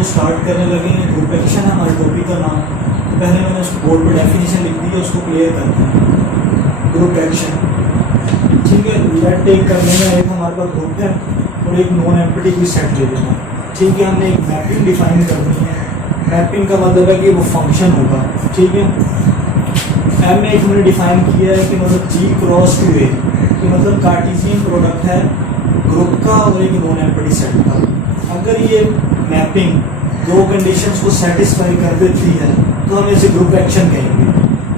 तो स्टार्ट करने लगे हैं। ग्रुप एक्शन है हमारे टॉपिक का नाम। पहले मैंने उसको बोर्ड पर डेफिनेशन लिख दी है, उसको क्लियर करते हैं। ग्रुप एक्शन, ठीक है। लेट टेक करने में एक हमारे पास ग्रुप है और एक नॉन एम्प्टी की सेट ले लेना, ठीक है। हमने एक मैपिंग डिफाइन करनी है। मैपिंग का मतलब है कि वो फंक्शन होगा, ठीक है। एम में एक हमने डिफाइन किया है कि मतलब जी क्रॉस टू ए कि मतलब कार्टेशियन प्रोडक्ट है ग्रुप का और एक नॉन एम्प्टी सेट का। अगर ये मैपिंग दो कंडीशंस को सेटिस्फाई कर देती है तो हम इसे ग्रुप एक्शन कहेंगे,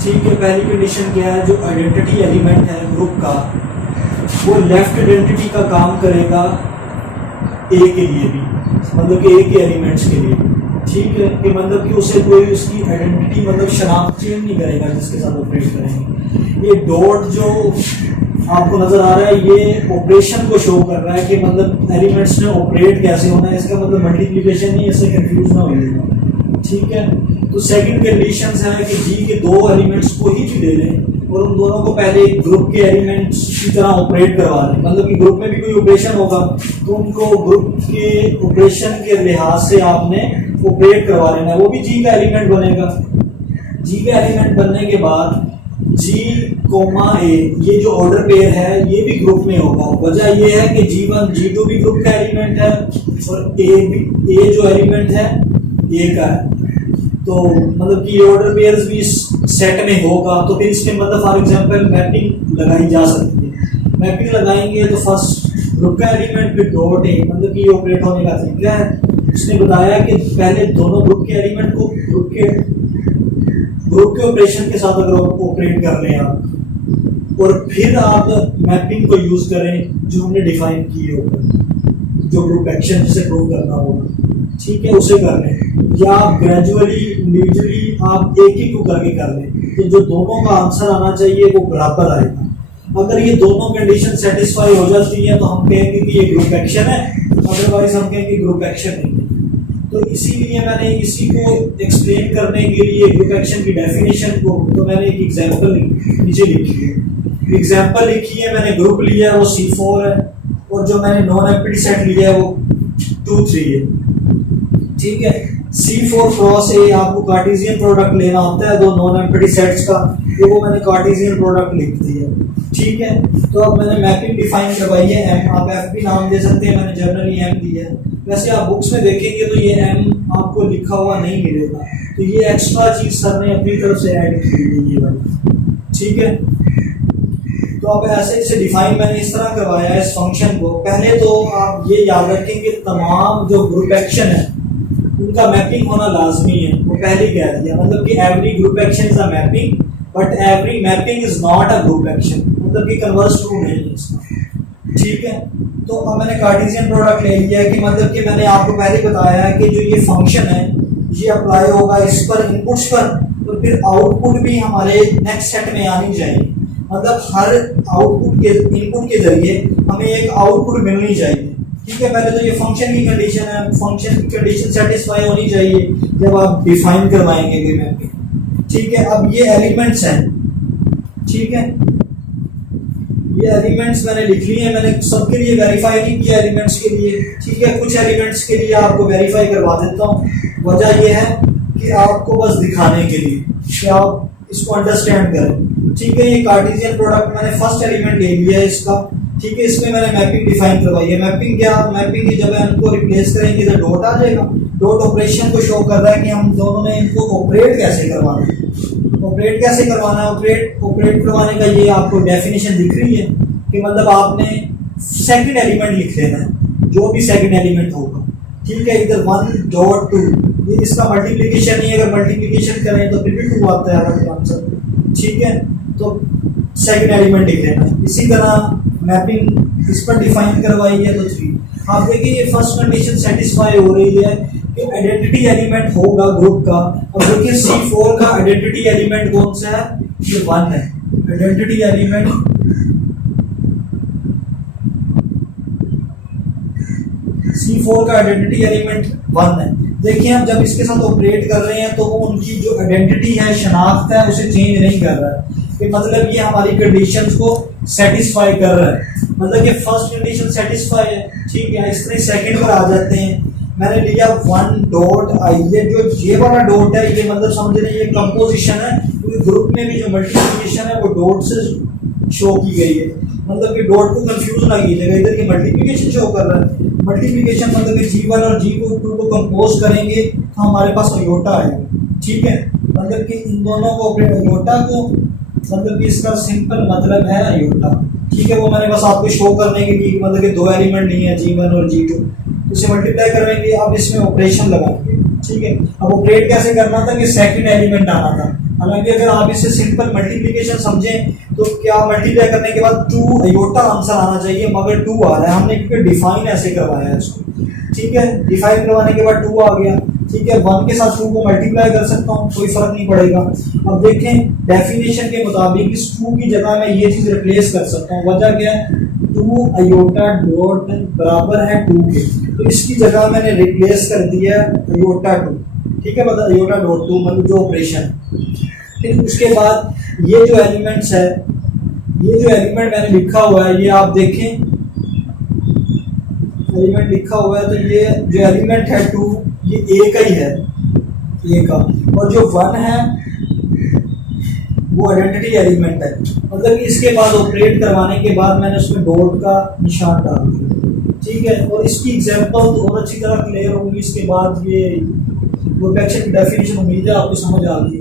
ठीक है। पहली कंडीशन क्या है, जो आइडेंटिटी एलिमेंट है ग्रुप का वो लेफ्ट आइडेंटिटी का काम करेगा ए के लिए भी, मतलब कि ए के एलिमेंट्स के लिए, ठीक है। कि मतलब कि उसे कोई उसकी आइडेंटिटी मतलब शनाख्त चेंज नहीं करेगा जिसके साथ ऑपरेट करेंगे। ये डॉट जो आपको नजर आ रहा है ये ऑपरेशन को शो कर रहा है कि मतलब एलिमेंट्स में ऑपरेट कैसे होना है। इसका मतलब मल्टीप्लिकेशन नहीं, इससे कंफ्यूज ना होइएगा, ठीक है। तो सेकंड कंडीशन है कि जी के दो एलिमेंट्स को ही ले लें और उन दोनों को पहले एक ग्रुप के एलिमेंट्स की तरह ऑपरेट करवा दें। मतलब कि ग्रुप में भी कोई ऑपरेशन होगा तो उनको ग्रुप के ऑपरेशन के लिहाज से आपने ऑपरेट करवा लेना, वो भी जी का एलिमेंट बनेगा। जी का एलिमेंट बनने के बाद जी कोमा ए ये जो ऑर्डर पेयर है ये भी ग्रुप में होगा। वजह ये है कि G1 G2 भी ग्रुप का एलिमेंट है और ए जो एलिमेंट है ए का है, तो मतलब कि ऑर्डर पेयर्स भी इस सेट में होगा। तो फिर इसके मतलब फॉर एग्जांपल मैपिंग लगाई जा सकती है। मैपिंग लगाएंगे तो फर्स्ट ग्रुप का एलिमेंट फिर डॉट ए, मतलब कि ये ऑपरेट होने का तरीका है। उसने बताया कि पहले दोनों ग्रुप के एलिमेंट को ग्रुप के ऑपरेशन के साथ अगर ऑपरेट कर लें आप और फिर आप मैपिंग को यूज करें जो हमने डिफाइन किए होगा, जो ग्रुप एक्शन जिसे प्रूव करना होगा, ठीक है, उसे कर लें। या आप ग्रेजुअली इंडिविजुअली आप एक एक को करके कर लें तो जो दोनों का आंसर आना चाहिए वो बराबर आएगा। अगर ये दोनों कंडीशन सेटिस्फाई हो जाती है तो हम कहेंगे कि ये ग्रुप एक्शन है, अदरवाइज हम कहेंगे ग्रुप एक्शन नहीं है। तो इसीलिए मैंने इसी को एक्सप्लेन करने के लिए ग्रुप एक्शन की डेफिनेशन को तो मैंने एक एग्जांपल नीचे लिखी है। एग्जांपल लिखी है, मैंने ग्रुप लिया है वो C4 है और जो मैंने नॉन एम्प्टी सेट लिया है वो 2 3 है, ठीक है। C4 क्रॉस ए आपको कार्टेशियन प्रोडक्ट लेना होता है दो नॉन एम्प्टी सेट्स का, तो वो मैंने कार्टेशियन प्रोडक्ट लिख दिया, ठीक है। तो अब मैंने मैपिंग डिफाइन करवाई है एम, आप एफ भी नाम दे सकते हैं, मैंने जनरली एम दिया है। वैसे आप बुक्स में देखेंगे तो ये एम आपको लिखा हुआ नहीं मिलेगा, तो ये एक्स्ट्रा चीज सर ने अपनी तरफ से ऐड की है ये वाली, ठीक है। तो अब ऐसे इसे डिफाइन मैंने इस तरह करवाया है इस फंक्शन को। पहले तो आप ये याद रखें कि तमाम जो ग्रुप एक्शन है उनका मैपिंग होना लाजमी है, वो पहले कह दिया। मतलब कि every group action is a mapping but every mapping is not a group action, मतलब कि कन्वर्स ट्रू नहीं है इसका, ठीक है। तो अब मैंने कार्टेशियन प्रोडक्ट ले लिया है कि मतलब कि मैंने आपको पहले बताया है कि जो ये फंक्शन है ये अप्लाई होगा इस पर इनपुट्स पर, तो फिर आउटपुट भी हमारे नेक्स्ट सेट में आनी चाहिए। मतलब हर आउटपुट के इनपुट के जरिए हमें एक आउटपुट मिलनी चाहिए, ठीक है। पहले तो ये फंक्शन की कंडीशन है, फंक्शन की कंडीशन सेटिस्फाई होनी चाहिए जब आप डिफाइन करवाएंगे कि मैपिंग, ठीक है। अब ये एलिमेंट्स हैं, ठीक है, ये एलिमेंट्स मैंने लिख लिए हैं। मैंने सबके लिए वेरीफाई नहीं किया एलिमेंट्स के लिए, ठीक है। कुछ एलिमेंट्स के लिए आपको वेरीफाई करवा देता हूँ। वजह ये है कि आपको बस दिखाने के लिए कि आप इसको अंडरस्टैंड करें, ठीक है। ये कार्टेशियन प्रोडक्ट मैंने फर्स्ट एलिमेंट ले लिया है इसका, ठीक है। इसमें मैंने मैपिंग डिफाइन करवाई है। मैपिंग क्या, मैपिंग की जब इनको रिप्लेस करेंगे तो डॉट आ जाएगा। डॉट ऑपरेशन को शो कर रहा है कि हम दोनों ने इनको ऑपरेट कैसे करवाना है। ऑपरेट कैसे करवाना है, ऑपरेट करवाने का ये आपको डेफिनेशन दिख रही है कि मतलब आपने सेकंड एलिमेंट लिख लेना है, जो भी सेकंड एलिमेंट होगा, ठीक है। इधर 1.2 ये इसका मल्टीप्लिकेशन नहीं है, अगर मल्टीप्लिकेशन करें तो फिर भी 2 आता है आपका आंसर, ठीक है। तो सेकंड एलिमेंट लिख लेना है। इसी तरह मैपिंग इस पर डिफाइन करवाई है तो 3। आप देखिए ये फर्स्ट कंडीशन सेटिस्फाई हो रही है कि आइडेंटिटी एलिमेंट होगा ग्रुप का। अब देखिए C4 का आइडेंटिटी एलिमेंट कौन सा है, ये 1 है। आइडेंटिटी एलिमेंट C4 का आइडेंटिटी एलिमेंट 1 है। देखिए हम जब इसके साथ ऑपरेट कर रहे हैं तो वो उनकी जो आइडेंटिटी है, शनाख्त है, उसे चेंज नहीं कर रहा है। कि मतलब ये हमारी कंडीशंस को सेटिस्फाई कर रहा है, मतलब कि फर्स्ट कंडीशन सेटिस्फाई है, ठीक है। इस तरह सेकंड पर आ जाते हैं। मैंने लिया 1.i, ये वाला डॉट है, ये मतलब समझ रहे ये कंपोजिशन है, क्योंकि ग्रुप में भी जो मल्टीप्लिकेशन है वो डॉट से शो की गई है। मतलब कि डॉट को कंफ्यूज ना कीजिएगा, इधर ये मल्टीप्लिकेशन शो कर रहा है। मल्टीप्लिकेशन मतलब कि G1 और G2 को कंपोज करेंगे तो हमारे पास अयोटा आएगा, ठीक है। मतलब कि इन दोनों को अयोटा को, मतलब कि इसका सिंपल मतलब है अयोटा, ठीक है। वो मैंने बस आपको शो करने के लिए, मतलब कि दो एलिमेंट नहीं है G1 और G2, इसे मल्टीप्लाई करेंगे, अब इसमें ऑपरेशन लगाएंगे, ठीक है। अब ऑपरेट कैसे करना था कि सेकंड एलिमेंट आना था। हालांकि अगर आप इसे सिंपल मल्टीप्लिकेशन समझें तो क्या मल्टीप्लाई करने के बाद 2 अयोटा आंसर आना चाहिए, मगर 2 आ रहा है, हमने क्योंकि डिफाइन ऐसे करवाया है इसको, ठीक है। डिफाइन करवाने के बाद 2 आ गया, ठीक है। 1 के साथ 2 को मल्टीप्लाई कर सकता हूँ, कोई फर्क नहीं पड़ेगा। अब देखें डेफिनेशन के मुताबिक इस 2 की जगह मैं ये चीज रिप्लेस कर सकता हूँ। वजह क्या है, 2 अयोटा डॉट बराबर है 2 के, तो इसकी जगह मैंने रिप्लेस कर दिया अयोटा 2, ठीक है। मतलब अयोटा डॉट 2 मतलब जो ऑपरेशन। फिर उसके बाद ये जो एलिमेंट्स है, ये जो एलिमेंट मैंने लिखा हुआ है, ये आप देखें एलिमेंट लिखा हुआ है, तो ये जो एलिमेंट है 2, ये ए का ही है, ए का, और जो 1 है वो आइडेंटिटी एलिमेंट है। मतलब कि इसके बाद ऑपरेट करवाने के बाद मैंने उसमें डॉट का निशान डाल दिया, ठीक है। और इसकी एग्जांपल तो और अच्छी तरह क्लियर होगी इसके बाद। ये प्रोटेक्शन की डेफिनेशन उम्मीद है आपको समझ आ गई।